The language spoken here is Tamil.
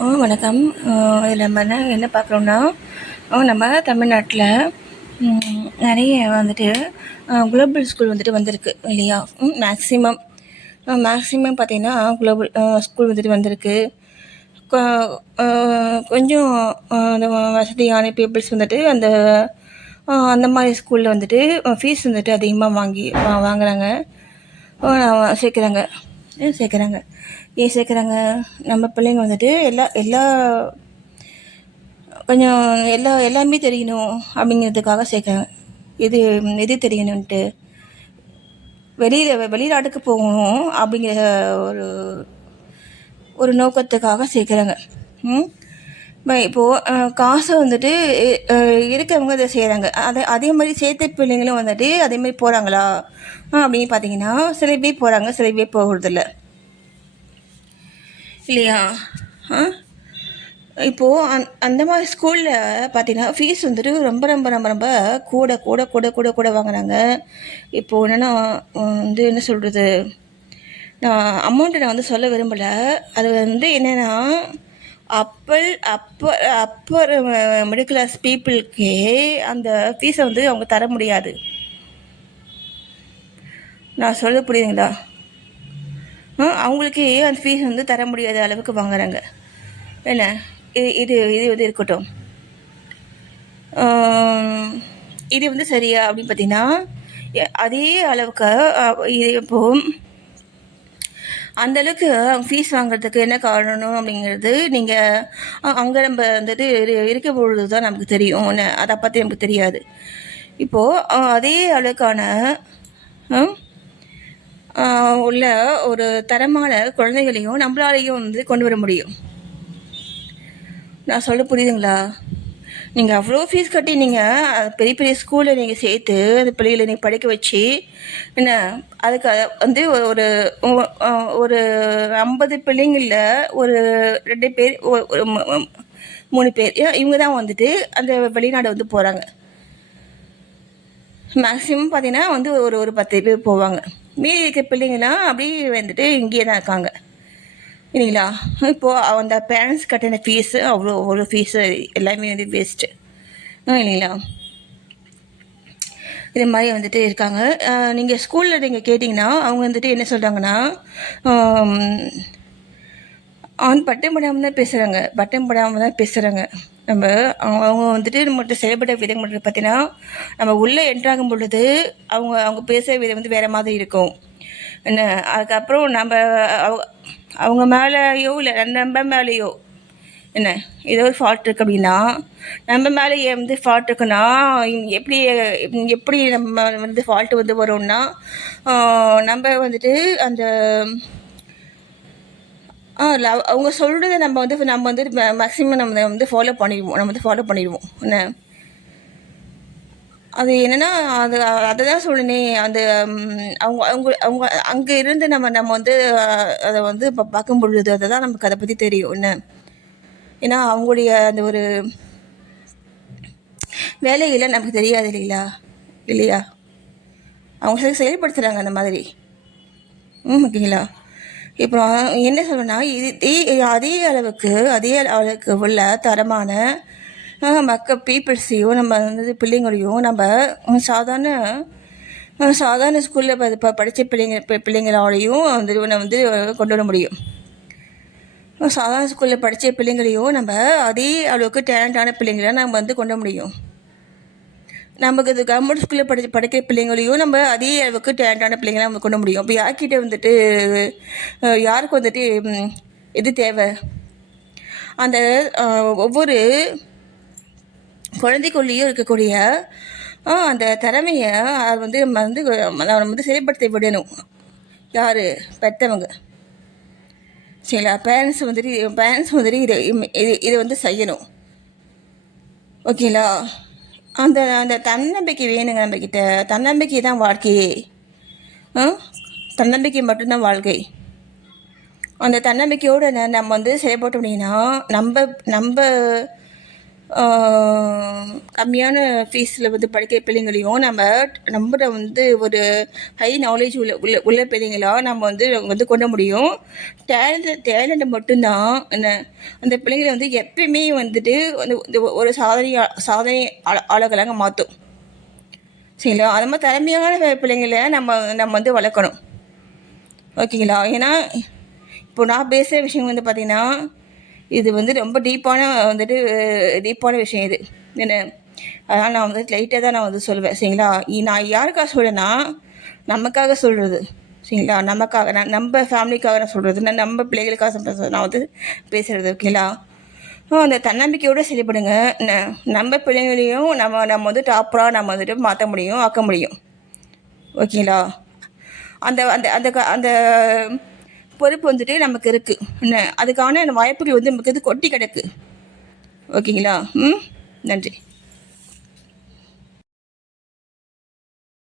வணக்கம். இதில் நம்ம என்ன பார்க்குறோம்னா, நம்ம தமிழ்நாட்டில் நிறைய வந்துட்டு குளோபல் ஸ்கூல் வந்துட்டு வந்திருக்கு இல்லையா? மேக்ஸிமம் மேக்ஸிமம் பார்த்திங்கன்னா குளோபல் ஸ்கூல் வந்துட்டு வந்திருக்கு. கொ கொஞ்சம் அந்த வசதியான பீப்புள்ஸ் வந்துட்டு அந்த மாதிரி ஸ்கூலில் வந்துட்டு ஃபீஸ் வந்துட்டு அதிகமாக வாங்குகிறாங்க, சேர்க்குறாங்க. சேர்க்குறாங்க. ஏன் சேர்க்குறாங்க? நம்ம பிள்ளைங்க வந்துட்டு எல்லா எல்லா கொஞ்சம் எல்லாமே தெரியணும் அப்படிங்கிறதுக்காக சேர்க்குறாங்க. எது எது தெரியணுன்ட்டு வெளிநாட்டுக்கு போகணும் அப்படிங்கிற ஒரு ஒரு நோக்கத்துக்காக சேர்க்குறாங்க. இப்போது காசை வந்துட்டு இருக்கவங்க இதை செய்கிறாங்க. அதே மாதிரி சேர்த்த பிள்ளைங்களும் வந்துட்டு அதே மாதிரி போகிறாங்களா அப்படின்னு பார்த்தீங்கன்னா, சில பேர் போகிறாங்க, சில பேர் போகிறதில்ல இல்லையா? இப்போது அந்த மாதிரி ஸ்கூலில் பார்த்தீங்கன்னா ஃபீஸ் வந்துட்டு ரொம்ப ரொம்ப ரொம்ப ரொம்ப கூட கூட கூட கூட கூட வாங்குறாங்க. இப்போது என்னென்னா என்ன சொல்கிறது, நான் அமௌண்ட்டை நான் சொல்ல விரும்பலை. அது என்னென்னா, அப்பர் மிடில் கிளாஸ் பீப்புளுக்கே அந்த ஃபீஸை அவங்க தர முடியாது. நான் சொல்ல புரியுதுங்களா? அவங்களுக்கே அந்த ஃபீஸ் தர முடியாத அளவுக்கு வாங்குறாங்க. என்ன இது இது இருக்கட்டும். இது சரியா அப்படின்னு பார்த்தீங்கன்னா, அதே அளவுக்கு இது இப்போது அந்தளவுக்கு அவங்க ஃபீஸ் வாங்குறதுக்கு என்ன காரணம் அப்படிங்கிறது நீங்கள் அங்கே நம்ம வந்துட்டு இருக்க பொழுது தான் நமக்கு தெரியும். அதை பற்றி நமக்கு தெரியாது. இப்போது அதே அளவுக்கான உள்ள ஒரு தரமான குழந்தைகளையும் நம்மளாலையும் கொண்டு வர முடியும். நான் சொல்ல புரியுதுங்களா? நீங்கள் அவ்வளோ ஃபீஸ் கட்டி நீங்கள் பெரிய பெரிய ஸ்கூலில் நீங்கள் சேர்த்து அந்த பிள்ளைகளை நீங்கள் படிக்க வச்சு என்ன அதுக்கு ஒரு ஒரு 50 பிள்ளைங்களில் ஒரு 2 பேர், ஒரு 3 பேர் இவங்க தான் அந்த வெளிநாடு போகிறாங்க. மேக்ஸிமம் பார்த்தீங்கன்னா ஒரு 10 பேர் போவாங்க. மீதி இருக்க பிள்ளைங்களாம் அப்படியே இங்கேயே தான் இருக்காங்க இல்லைங்களா? இப்போது அந்த பேரண்ட்ஸ் கட்டின ஃபீஸு அவ்வளோ ஃபீஸு எல்லாமே வேஸ்ட்டு இல்லைங்களா? இது மாதிரி இருக்காங்க. நீங்கள் ஸ்கூலில் நீங்கள் கேட்டிங்கன்னா அவங்க என்ன சொல்கிறாங்கன்னா, பட்டம் படாமல் தான் பேசுகிறாங்க, பட்டம் படாமல் தான் பேசுகிறாங்க. அவங்க நம்மகிட்ட செயல்பட்ட விதம் பார்த்தீங்கன்னா, நம்ம உள்ளே என்ட்ராகும் பொழுது அவங்க பேசுகிற விதம் வேறு மாதிரி இருக்கும். என்ன அதுக்கப்புறம் அவங்க மேலேயோ இல்லை நம்ம மேலேயோ என்ன ஏதோ ஒரு ஃபால்ட் இருக்குது அப்படின்னா, நம்ம மேலே ஃபால்ட் இருக்குன்னா எப்படி எப்படி நம்ம ஃபால்ட்டு வரும்னா, நம்ம அந்த அவங்க சொல்கிறத நம்ம மேக்ஸிமம் நம்ம ஃபாலோ பண்ணிடுவோம் என்ன. அது என்னென்னா, அதை தான் சொல்லணே. அவங்க அவங்க அவங்க அங்கே இருந்து நம்ம அதை இப்போ பார்க்கும் பொழுது அதை தான் நமக்கு அதை பற்றி தெரியும் என்ன. ஏன்னா அவங்களுடைய அந்த ஒரு வேலையில் நமக்கு தெரியாது இல்லையா? அவங்க செயல்படுத்துகிறாங்க அந்த மாதிரி. ஓகேங்களா? இப்போ என்ன சொல்லணும்னா, அதே அளவுக்கு உள்ள தரமான பீப்புள்ஸையும் நம்ம பிள்ளைங்களையும் நம்ம சாதாரண ஸ்கூலில் படித்த பிள்ளைங்களாலையும் கொண்டு வர முடியும். சாதாரண ஸ்கூலில் படித்த பிள்ளைங்களையும் நம்ம அதே அளவுக்கு டேலண்டான பிள்ளைங்களை நம்ம கொண்டு முடியும். நமக்கு இது கவர்மெண்ட் ஸ்கூலில் படிக்கிற பிள்ளைங்களையும் நம்ம அதே அளவுக்கு டேலண்டான பிள்ளைங்களை நம்ம கொண்டு முடியும். அப்போ யார்கிட்ட யாருக்கு இது தேவை? அந்த ஒவ்வொரு குழந்தைக்குள்ளேயும் இருக்கக்கூடிய அந்த திறமையை நம்ம செயல்படுத்த விடணும். யார்? பெற்றவங்க. சரிங்களா? பேரண்ட்ஸ் இதை செய்யணும். ஓகேங்களா? அந்த தன்னம்பிக்கை வேணுங்க நம்மக்கிட்ட. தன்னம்பிக்கை தான் வாழ்க்கையே. தன்னம்பிக்கை மட்டும்தான் வாழ்க்கை. அந்த தன்னம்பிக்கையோடு நம்ம செயல்பட்டோம் அப்படின்னா நம்ம கம்மியான ஃபீஸில் வந்து படிக்கிற பிள்ளைங்களையும் நம்மள வந்து ஒரு ஹை நாலேஜ் உள்ள பிள்ளைங்களாக நம்ம வந்து கொண்டு முடியும். டேலண்ட் மட்டும்தான் அந்த பிள்ளைங்களை வந்து எப்பயுமே வந்துட்டு வந்து ஒரு சாதனை ஆளுகளாக மாற்றும். சரிங்களா? அது மாதிரி திறமையான பிள்ளைங்களை நம்ம வந்து வளர்க்கணும். ஓகேங்களா? ஏன்னா இப்போ நான் பேசுகிற விஷயம் வந்து பார்த்திங்கன்னா, இது வந்து ரொம்ப டீப்பான விஷயம் இது. என்ன, அதனால் நான் வந்து லைட்டாக தான் நான் வந்து சொல்லுவேன். சரிங்களா? நான் யாருக்காக சொல்கிறேன்னா, நமக்காக சொல்கிறது. சரிங்களா? நமக்காக, நம்ம ஃபேமிலிக்காக நான் சொல்கிறது, நம்ம பிள்ளைகளுக்காக நான் வந்து பேசுகிறது. ஓகேங்களா? அந்த தன்னம்பிக்கையோடு செயல்படுங்க. நம்ம பிள்ளைங்களையும் நம்ம வந்து டாப்பராக நம்ம வந்துட்டு மாற்ற முடியும், ஆக்க முடியும். ஓகேங்களா? அந்த அந்த அந்த அந்த பொறுப்பு வந்துட்டு நமக்கு இருக்குது. அதுக்கான வாய்ப்புகள் வந்து நமக்கு இது கொட்டி கிடக்கு. ஓகேங்களா? நன்றி.